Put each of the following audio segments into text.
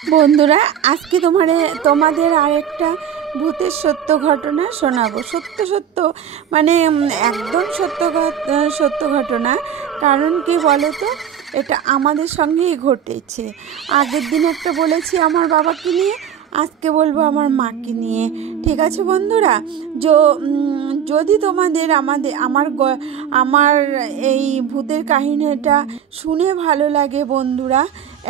বন্ধুরা, আজকে তোমাদের আরেকটা ভূতের সত্য ঘটনা শোনাবো। সত্য মানে একদম সত্য ঘটনা। কারণ কি বলো তো, এটা আমাদের সঙ্গেই ঘটেছে। আগের দিন একটা বলেছি আমার বাবাকে নিয়ে, আজকে বলবো আমার মাকে নিয়ে। ঠিক আছে বন্ধুরা? যদি তোমাদের আমার এই ভূতের কাহিনীটা শুনে ভালো লাগে বন্ধুরা,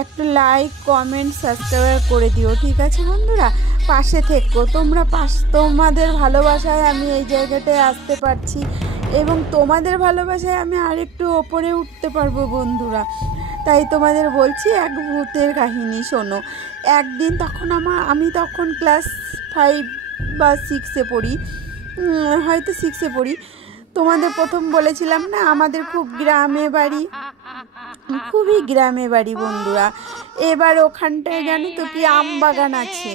একটু লাইক, কমেন্ট, সাবস্ক্রাইব করে দিও। ঠিক আছে বন্ধুরা? পাশে থেকো তোমরা। তোমাদের ভালোবাসায় আমি এই জায়গাটায় আসতে পারছি, এবং তোমাদের ভালোবাসায় আমি আরেকটু ওপরে উঠতে পারবো বন্ধুরা। তাই তোমাদের বলছি এক ভূতের কাহিনী শোনো। একদিন আমি তখন ক্লাস 5 বা 6-এ পড়ি, হয়তো 6-এ পড়ি। তোমাদের প্রথম বলেছিলাম না আমাদের খুব খুবই গ্রামে বাড়ি বন্ধুরা। এবার ওখানটায় জানো তো কি আম বাগান আছে।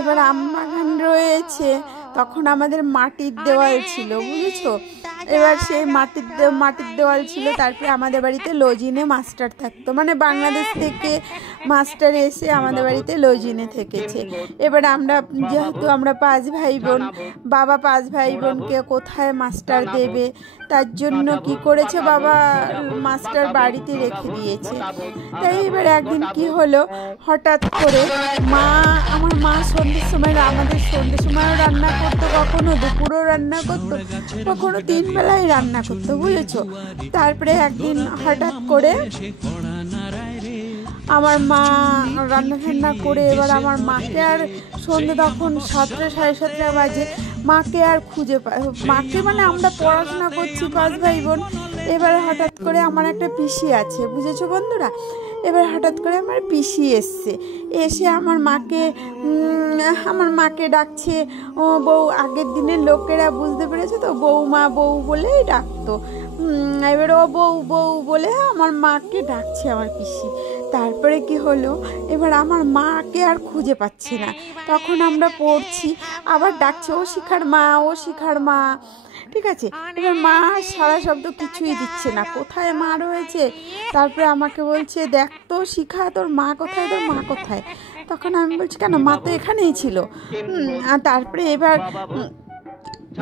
এবার আম বাগান রয়েছে, তখন আমাদের মাটির দেওয়াল ছিল, বুঝেছো? এবার সেই মাটির দেওয়াল ছিল। তারপরে আমাদের বাড়িতে লজিনে মাস্টার থাকতো, মানে বাংলাদেশ থেকে মাস্টার এসে আমাদের বাড়িতে লজিনে থেকেছে। এবার যেহেতু আমরা 5 ভাই বোন, বাবা 5 ভাই বোনকে কোথায় মাস্টার দেবে, তার জন্য কি করেছে বাবা, মাস্টার বাড়িতে রেখে দিয়েছে। তাই এবার একদিন কি হলো, হঠাৎ করে আমার মা সন্ধ্যের সময়ও রান্না করতো, কখনো দুপুরও রান্না করতো, কখনো 3 বেলায় রান্না করতো, বুঝেছো? তারপরে একদিন হঠাৎ করে আমার মা রান্না করে, এবার আমার মাকে আর সন্ধ্যে তখন 7টা সাড়ে 7টা বাজে, মাকে আর খুঁজে পায়। মাকে মানে আমরা পড়াশোনা করছি 5 ভাই বোন। এবারে হঠাৎ করে আমার একটা পিসি আছে, বুঝেছো বন্ধুরা? এবার হঠাৎ করে আমার পিসি এসে আমার মাকে ডাকছে। ও বউ, আগের দিনের লোকেরা বুঝতে পেরেছে তো, বৌমা বউ বলেই ডাকতো। এবার ও বউ বলে আমার মাকে ডাকছে আমার পিসি। তারপরে কি হলো, এবার আমার মাকে আর খুঁজে পাচ্ছে না। তখন আমরা পড়ছি, আবার ডাকছে ও শিখার মা। ঠিক আছে? এবার মা সারা শব্দ কিছুই দিচ্ছে না, কোথায় মা রয়েছে। তারপরে আমাকে বলছে, দেখ তো শিখা, তোর মা কোথায়। তখন আমি বলছি, কেন, মা তো এখানেই ছিল। আর তারপরে এবার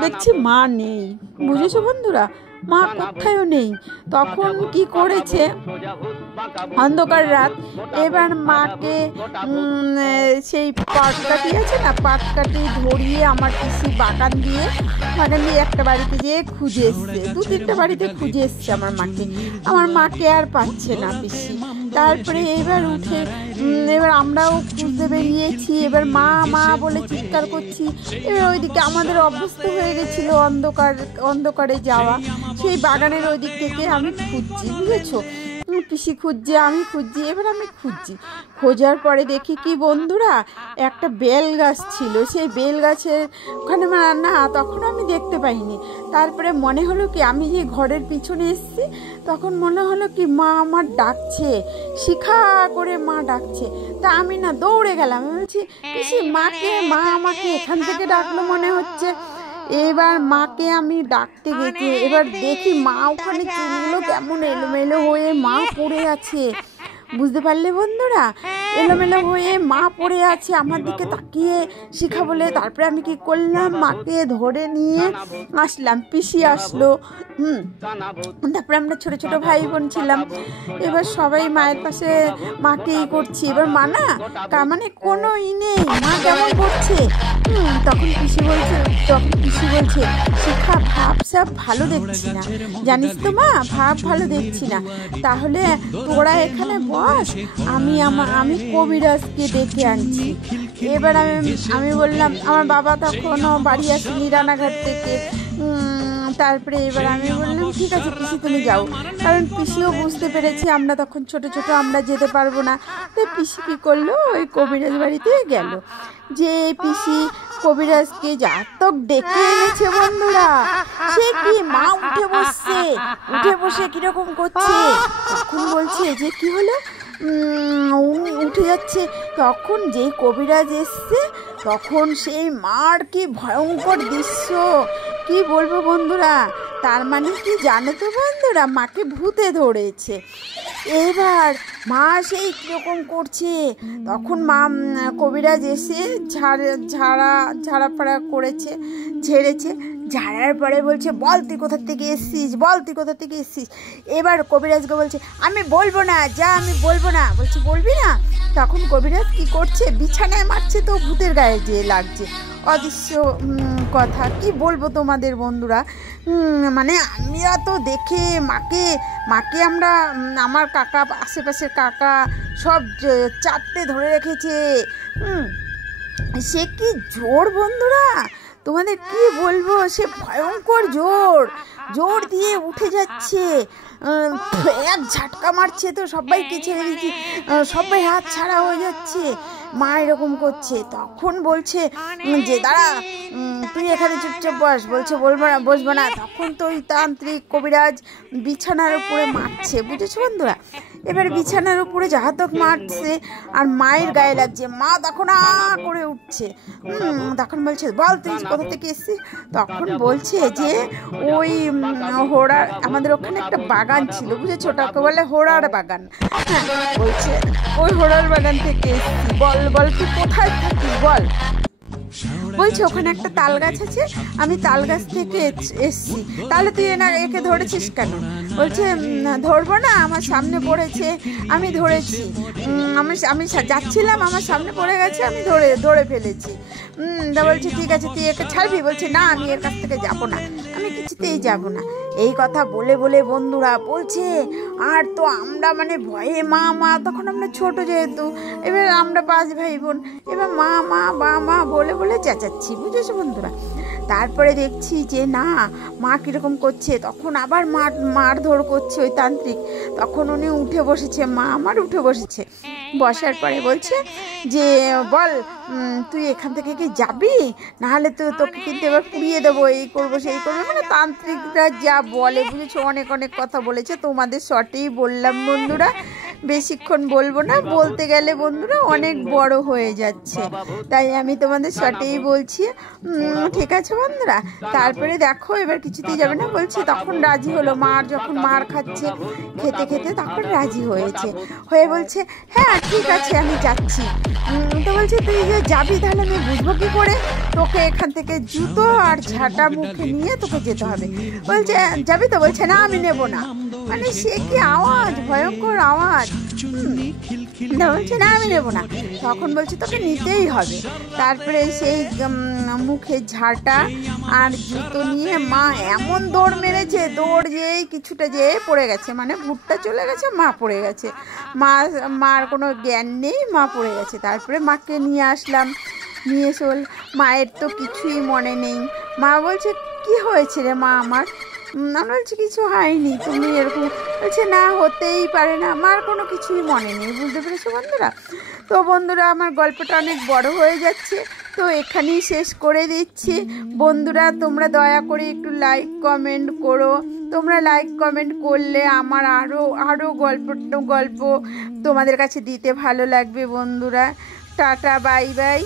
দেখছি মা নেই, বুঝেছো বন্ধুরা? মা কোথায়ও নেই। তখন কি করেছে, অন্ধকার রাত। এবার মাকে সেই পাটকাঠি আছে না, পাটকাঠি ধরিয়ে আমার পিসি বাগান দিয়ে একটা বাড়িতে যেয়ে খুঁজে এসছে, 2-3টা বাড়িতে খুঁজে এসছে আমার মাকে আর পাচ্ছে না পিসি। তারপরে এবার আমরাও খুঁজতে বেরিয়েছি। এবার মা বলে চিৎকার করছি। এবার ওইদিকে আমাদের অভ্যস্ত হয়ে গেছিলো অন্ধকারে যাওয়া। সেই বাগানের ওই দিক থেকে আমি খুঁজছি, বুঝেছো? পিসি খুঁজছে, আমি খুঁজছি। এবার আমি খোঁজার পরে দেখি কি বন্ধুরা, একটা বেল গাছ ছিল। সেই বেল গাছের ওখানে না, তখন আমি দেখতে পাইনি। তারপরে মনে হলো কি, আমি যে ঘরের পিছনে এসেছি, তখন মনে হলো কি মা আমার ডাকছে, শিখা করে মা ডাকছে। তা আমি না দৌড়ে গেলাম। আমি বলছি, পিসি মা আমাকে এখান থেকে ডাকলো মনে হচ্ছে। এবার মাকে আমি ডাকতে গেছি, এবার দেখি মা ওখানে চুলগুলো কেমন এলোমেলো হয়ে মা পড়ে আছে, বুঝতে পারলে বন্ধুরা? এলোমেলো হয়ে মা পড়ে আছে, আমার দিকে তাকিয়ে শিখা বলে। তারপরে আমি কি করলাম, মাকে ধরে নিয়ে আসলাম, পিসি আসলো। তারপরে আমরা ছোট ভাই বোন ছিলাম। এবার সবাই মায়ের পাশে মাকে করছি। এবার মা না, মানে কোনো নেই, মা কেমন করছে। তখন পিসি বলছে, শিখা, ভাব সব ভালো দেখছি না, জানিস তো মা, ভাব ভালো দেখছি না। তাহলে তোরা এখানে বস, আমি কবিরাজকে ডেকে আনছি। এবার আমি বললাম, আমার বাবা তখনও বাড়ি আসেনি রানাঘাট থেকে। তারপরে এবার আমি বললাম, ঠিক আছে পিসি তুমি যাও। কারণ পিসিও বুঝতে পেরেছি আমরা তখন ছোট আমরা যেতে পারবো না। তো পিসি কী করলো, ওই কবিরাজ বাড়িতে গেল। যে পিসি কবিরাজকে জাতক ডেকে এনেছে বন্ধুরা, সে কি মা উঠে বসে কিরকম করছে। তখন বলছে যে কি হলো, উনি উঠে যাচ্ছে। তখন যেই কবিরাজ এসছে, তখন সেই মার কি ভয়ঙ্কর দৃশ্য, কি বলবো বন্ধুরা। তার মানে কি জানো তো বন্ধুরা, মাকে ভূতে ধরেছে। এবার মা সেই কীরকম করছে। তখন মা কবিরাজ এসে ঝাড়াফাড়া করেছে, ঝেড়েছে। ঝাড়ার পরে বলছে, বল তুই কোথা থেকে এসছিস, বল তুই কোথা থেকে এসছিস। এবার কবিরাজকে বলছে, আমি বলবো না, যা আমি বলবো না। বলছে, বলবি না? তখন কবিরাজ কি করছে, বিছানায় মারছে, তো ভূতের গায়ে যে লাগছে। অদৃশ্য কথা কি বলবো তোমাদের বন্ধুরা। মানে আমরা তো দেখে মাকে আমরা, আমার কাকা, আশেপাশের কাকা সব চাপতে ধরে রেখেছে। সে কি জোর বন্ধুরা, তোমাদের কি বলবো, সে ভয়ঙ্কর জোর দিয়ে উঠে যাচ্ছে, এক ঝাটকা মারছে, তো সবাইকে ছেড়ে দিচ্ছি, সবাই হাত ছাড়া হয়ে যাচ্ছে। মা এরকম করছে। তখন বলছে যে, দাঁড়া, তুই এখানে চুপচাপ বস। বলছে, বসবো না। তখন তো ওই তান্ত্রিক কবিরাজ বিছানার উপরে মারছে, বুঝেছো বন্ধুরা। এবার বিছানার উপরে যাহাতক মারছে আর মায়ের গায়ে লাগছে। মা তখন করে উঠছে। তখন বলছে, বল তুই কোথা থেকে এসছিস। তখন বলছে যে, ওই হোড়ার, আমাদের ওখানে একটা বাগান ছিল, বুঝেছো, ওটাকে বলে হোড়ার বাগান। বলছে, ওই হোড়ার বাগান থেকে এসছি। বল তুই কোথায় থাকিস বল। বলছে, ওখানে একটা তাল গাছ আছে, আমি তাল গাছ থেকে এসছি। তাহলে তুই একে ধরেছিস কেন? বলছে, ধরবো না, আমার সামনে পড়েছে, আমি ধরেছি। আমি যাচ্ছিলাম, আমার সামনে পড়ে গেছে, আমি ধরে ফেলেছি। তা বলছে, ঠিক আছে, তুই একে ছাড়বি? বলছে, না, আমি এর কাছ থেকে যাবো না, আমি কিছুতেই যাবো না। এই কথা বলে বন্ধুরা বলছে, আর তো আমরা মানে ভয়ে মা তখন আমরা ছোট যেহেতু, এবার আমরা 5 ভাই বোন, এবার মা বলে চেঁচাচ্ছি, বুঝেছো বন্ধুরা। তারপরে দেখছি যে না, মা কীরকম করছে। তখন আবার মারধর করছে ওই তান্ত্রিক। তখন উনি উঠে বসেছে, মা আমার উঠে বসেছে। বসার পরে বলছে যে, বল তুই এখান থেকে কি যাবি, নাহলে তো তোকে কিন্তু এবার পুড়িয়ে দেবো, এই করবো সেই করবো। মানে তান্ত্রিকরা যা বলে, বুঝেছো, অনেক কথা বলেছে। তোমাদের শর্টেই বললাম বন্ধুরা, বেশিক্ষণ বলবো না, বলতে গেলে বন্ধুরা অনেক বড় হয়ে যাচ্ছে, তাই আমি তোমাদের শর্টেই বলছি। ঠিক আছে বন্ধুরা। তারপরে দেখো, এবার কিছুতেই যাবে না বলছে। তখন রাজি হলো, যখন মার খাচ্ছে, খেতে তখন রাজি হয়ে বলছে, হ্যাঁ ঠিক আছে, আমি যাচ্ছি। তো বলছে, তুই যে যাবি, তাহলে আমি বুঝবো কি করে? তোকে এখান থেকে জুতো আর ঝাঁটা মুখে নিয়ে তোকে যেতে হবে। বলছে, যাবি তো? বলছে, না, আমি নেবো না। মানে সে কি আওয়াজ, ভয়ঙ্কর আওয়াজ। বলছে, না, আমি নেবো না। তখন বলছে, তোকে নিতেই হবে। তারপরে সেই মুখে ঝাঁটা আর জুতো নিয়ে মা এমন দৌড় মেরেছে, দৌড় যেয়েই কিছুটা যেয়ে পড়ে গেছে, মানে ভূতটা চলে গেছে, মা পড়ে গেছে। মার কোনো জ্ঞান নেই, মা পড়ে গেছে। তারপরে মাকে নিয়ে আসলাম, নিয়ে এসে মায়ের তো কিছুই মনে নেই। মা বলছে, কি হয়েছে রে মা আমার? আমি বলছি, কিছু হয়নি, তুমি এরকম। বলছে, না, হতেই পারে না, আমার কোনো কিছুই মনে নেই। বুঝতে পেরেছো বন্ধুরা? তো বন্ধুরা, আমার গল্পটা অনেক বড় হয়ে যাচ্ছে, তো এখানেই শেষ করে দিচ্ছি বন্ধুরা। তোমরা দয়া করে একটু লাইক কমেন্ট করো। তোমরা লাইক কমেন্ট করলে আমার আরও গল্প তোমাদের কাছে দিতে ভালো লাগবে বন্ধুরা। Tata, bye bye.